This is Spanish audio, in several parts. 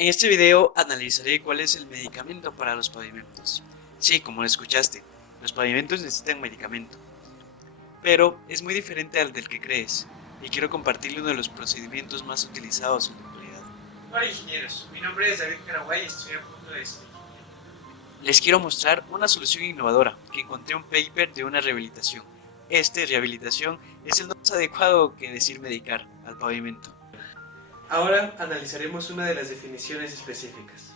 En este video analizaré cuál es el medicamento para los pavimentos. Sí, como lo escuchaste, los pavimentos necesitan medicamento, pero es muy diferente al del que crees, y quiero compartirle uno de los procedimientos más utilizados en la actualidad. Hola ingenieros, mi nombre es David Caraguay y estoy a punto de Les quiero mostrar una solución innovadora que encontré en un paper de una rehabilitación. Rehabilitación es el nombre más adecuado que decir medicar al pavimento. Ahora analizaremos una de las definiciones específicas.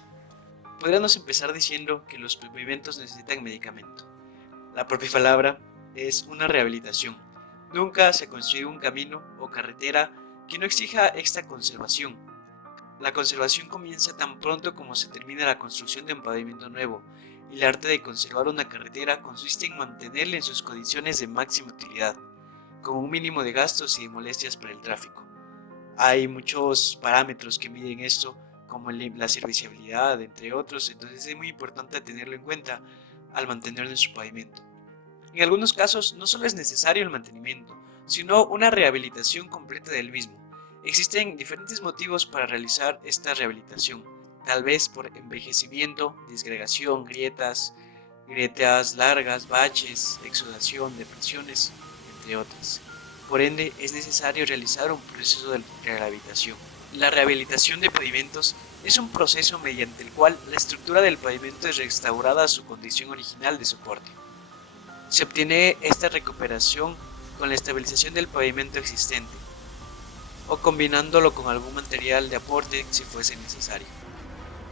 Podríamos empezar diciendo que los pavimentos necesitan medicamento. La propia palabra es una rehabilitación. Nunca se construye un camino o carretera que no exija esta conservación. La conservación comienza tan pronto como se termina la construcción de un pavimento nuevo, y el arte de conservar una carretera consiste en mantenerla en sus condiciones de máxima utilidad, con un mínimo de gastos y de molestias para el tráfico. Hay muchos parámetros que miden esto, como la serviciabilidad, entre otros, entonces es muy importante tenerlo en cuenta al mantener nuestro pavimento. En algunos casos no solo es necesario el mantenimiento, sino una rehabilitación completa del mismo. Existen diferentes motivos para realizar esta rehabilitación, tal vez por envejecimiento, disgregación, grietas largas, baches, exudación, depresiones, entre otras. Por ende, es necesario realizar un proceso de rehabilitación. La rehabilitación de pavimentos es un proceso mediante el cual la estructura del pavimento es restaurada a su condición original de soporte. Se obtiene esta recuperación con la estabilización del pavimento existente o combinándolo con algún material de aporte si fuese necesario.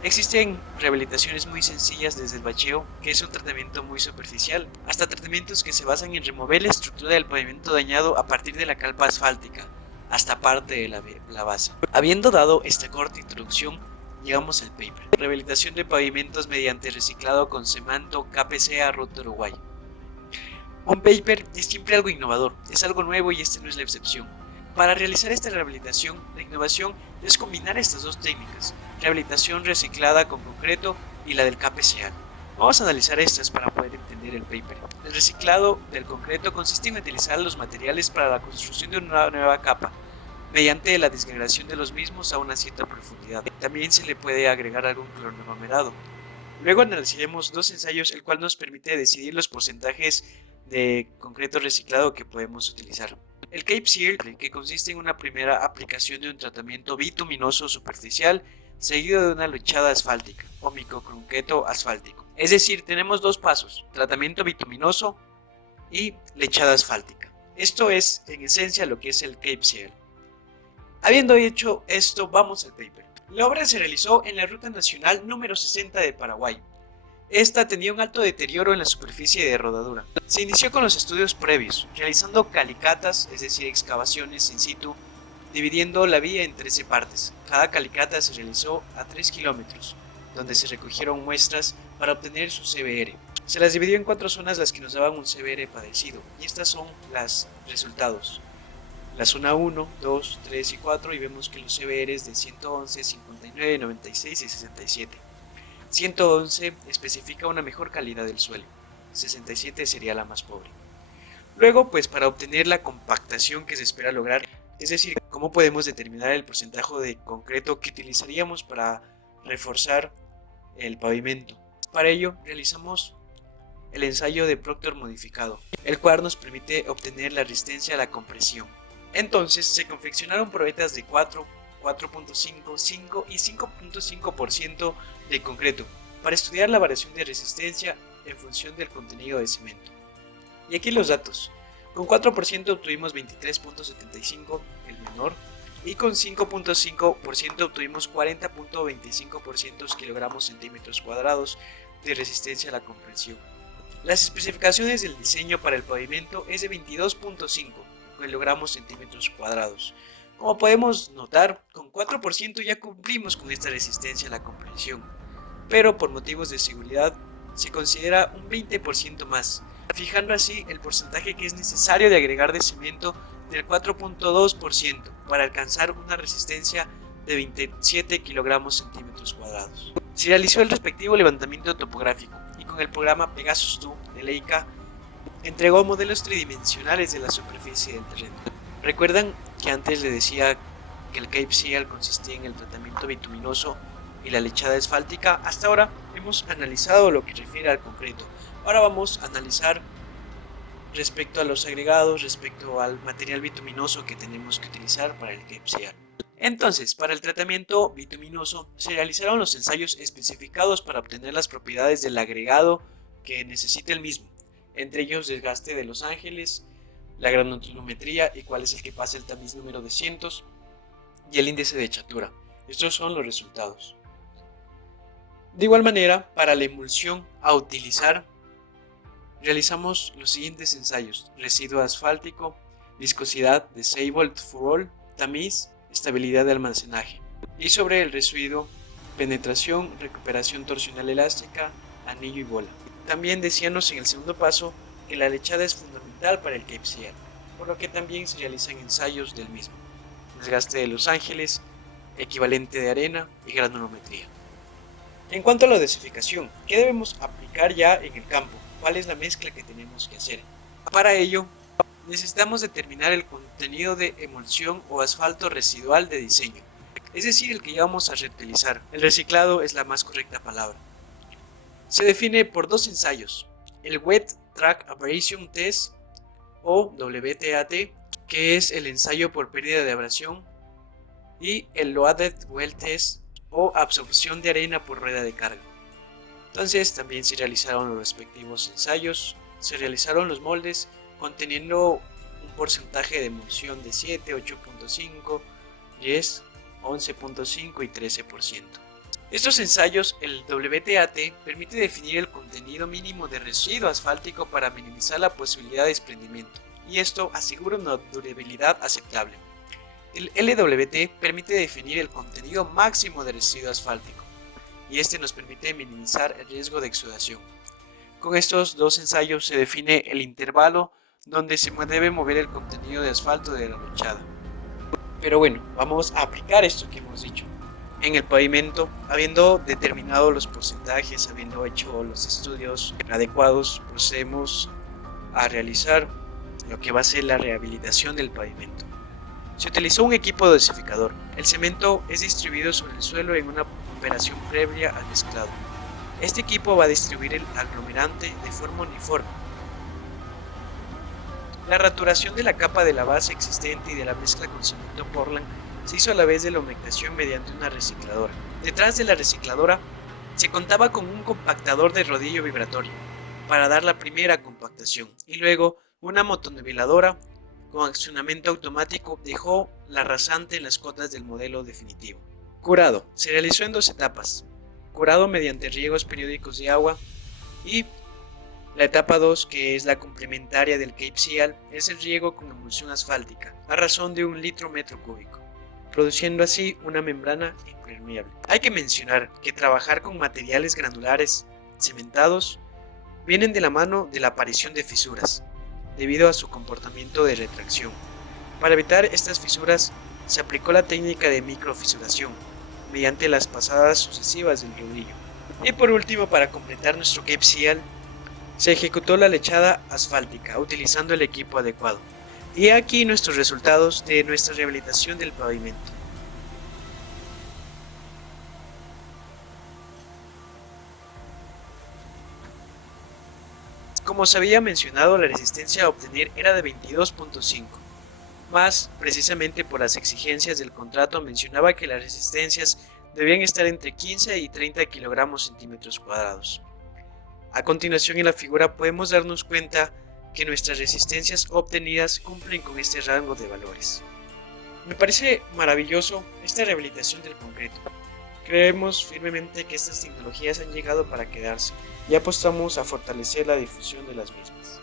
Existen rehabilitaciones muy sencillas desde el bacheo, que es un tratamiento muy superficial, hasta tratamientos que se basan en remover la estructura del pavimento dañado a partir de la calpa asfáltica, hasta parte de la base. Habiendo dado esta corta introducción, llegamos al paper. Rehabilitación de pavimentos mediante reciclado con cemento KPCA Ruta Uruguay. Un paper es siempre algo innovador, es algo nuevo y este no es la excepción. Para realizar esta rehabilitación, la innovación es combinar estas dos técnicas, rehabilitación reciclada con concreto y la del KPCA. Vamos a analizar estas para poder entender el paper. El reciclado del concreto consiste en utilizar los materiales para la construcción de una nueva capa, mediante la disgregación de los mismos a una cierta profundidad. También se le puede agregar algún cloroglomerado. Luego analizaremos dos ensayos, el cual nos permite decidir los porcentajes de concreto reciclado que podemos utilizar. El Cape Seal, que consiste en una primera aplicación de un tratamiento bituminoso superficial seguido de una lechada asfáltica o microconcreto asfáltico. Es decir, tenemos dos pasos, tratamiento bituminoso y lechada asfáltica. Esto es en esencia lo que es el Cape Seal. Habiendo hecho esto, vamos al paper. La obra se realizó en la Ruta Nacional número 60 de Paraguay. Esta tenía un alto deterioro en la superficie de rodadura. Se inició con los estudios previos, realizando calicatas, es decir, excavaciones in situ, dividiendo la vía en 13 partes. Cada calicata se realizó a 3 kilómetros, donde se recogieron muestras para obtener su CBR. Se las dividió en 4 zonas las que nos daban un CBR padecido, y estas son los resultados. La zona 1, 2, 3 y 4, y vemos que los CBRs de 111, 59, 96 y 67. 111 especifica una mejor calidad del suelo, 67 sería la más pobre. Luego, pues para obtener la compactación que se espera lograr, es decir, cómo podemos determinar el porcentaje de concreto que utilizaríamos para reforzar el pavimento. Para ello, realizamos el ensayo de Proctor modificado, el cual nos permite obtener la resistencia a la compresión. Entonces, se confeccionaron probetas de 4, 4.5, 5 y 5.5% de concreto para estudiar la variación de resistencia en función del contenido de cemento. Y aquí los datos. Con 4% obtuvimos 23.75, el menor, y con 5.5% obtuvimos 40.25% kilogramos centímetros cuadrados de resistencia a la compresión. Las especificaciones del diseño para el pavimento es de 22.5 kilogramos centímetros cuadrados. Como podemos notar, con 4% ya cumplimos con esta resistencia a la compresión, pero por motivos de seguridad se considera un 20% más, fijando así el porcentaje que es necesario de agregar de cemento del 4.2% para alcanzar una resistencia de 27 kilogramos centímetros cuadrados. Se realizó el respectivo levantamiento topográfico y con el programa Pegasus 2 de Leica entregó modelos tridimensionales de la superficie del terreno. ¿Recuerdan que antes le decía que el Cape Seal consistía en el tratamiento bituminoso y la lechada asfáltica. Hasta ahora hemos analizado lo que refiere al concreto. Ahora vamos a analizar respecto a los agregados, respecto al material bituminoso que tenemos que utilizar para el Cape Seal. Entonces, para el tratamiento bituminoso se realizaron los ensayos especificados para obtener las propiedades del agregado que necesita el mismo, entre ellos desgaste de los ángeles, la granulometría y cuál es el que pasa el tamiz número de cientos y el índice de chatura. Estos son los resultados. De igual manera, para la emulsión a utilizar, realizamos los siguientes ensayos: residuo asfáltico, viscosidad de Seibold-Furol, tamiz, estabilidad de almacenaje. Y sobre el residuo, penetración, recuperación torsional elástica, anillo y bola. También decíamos en el segundo paso que la lechada es fundamental para el Cape Seal, por lo que también se realizan ensayos del mismo: desgaste de los ángeles, equivalente de arena y granulometría. En cuanto a la dosificación, ¿qué debemos aplicar ya en el campo? ¿Cuál es la mezcla que tenemos que hacer? Para ello, necesitamos determinar el contenido de emulsión o asfalto residual de diseño, es decir, el que ya vamos a reutilizar. El reciclado es la más correcta palabra. Se define por dos ensayos: el Wet Track Abrasion Test o WTAT, que es el ensayo por pérdida de abrasión, y el Loaded Well Test o absorción de arena por rueda de carga. Entonces también se realizaron los respectivos ensayos, se realizaron los moldes conteniendo un porcentaje de emulsión de 7, 8.5, 10, 11.5 y 13%. Estos ensayos, el WTAT, permite definir el contenido mínimo de residuo asfáltico para minimizar la posibilidad de desprendimiento, y esto asegura una durabilidad aceptable. El LWT permite definir el contenido máximo de residuo asfáltico, y este nos permite minimizar el riesgo de exudación. Con estos dos ensayos se define el intervalo donde se debe mover el contenido de asfalto de la lechada. Pero bueno, vamos a aplicar esto que hemos dicho en el pavimento. Habiendo determinado los porcentajes, habiendo hecho los estudios adecuados, procedemos a realizar lo que va a ser la rehabilitación del pavimento. Se utilizó un equipo dosificador. El cemento es distribuido sobre el suelo en una operación previa al mezclado. Este equipo va a distribuir el aglomerante de forma uniforme. La raturación de la capa de la base existente y de la mezcla con cemento Portland se hizo a la vez de la humectación mediante una recicladora. Detrás de la recicladora se contaba con un compactador de rodillo vibratorio para dar la primera compactación, y luego una motoniveladora con accionamiento automático dejó la rasante en las cotas del modelo definitivo. Curado. Se realizó en dos etapas: curado mediante riegos periódicos de agua, y la etapa 2, que es la complementaria del Cape Seal, es el riego con emulsión asfáltica a razón de 1 litro metro cúbico, produciendo así una membrana impermeable. Hay que mencionar que trabajar con materiales granulares cementados vienen de la mano de la aparición de fisuras, debido a su comportamiento de retracción. Para evitar estas fisuras, se aplicó la técnica de microfisuración, mediante las pasadas sucesivas del rodillo. Y por último, para completar nuestro Cape Seal, se ejecutó la lechada asfáltica, utilizando el equipo adecuado. Y aquí nuestros resultados de nuestra rehabilitación del pavimento. Como se había mencionado, la resistencia a obtener era de 22.5, más precisamente por las exigencias del contrato mencionaba que las resistencias debían estar entre 15 y 30 kilogramos centímetros cuadrados. A continuación en la figura podemos darnos cuenta que nuestras resistencias obtenidas cumplen con este rango de valores. Me parece maravilloso esta rehabilitación del concreto. Creemos firmemente que estas tecnologías han llegado para quedarse y apostamos a fortalecer la difusión de las mismas.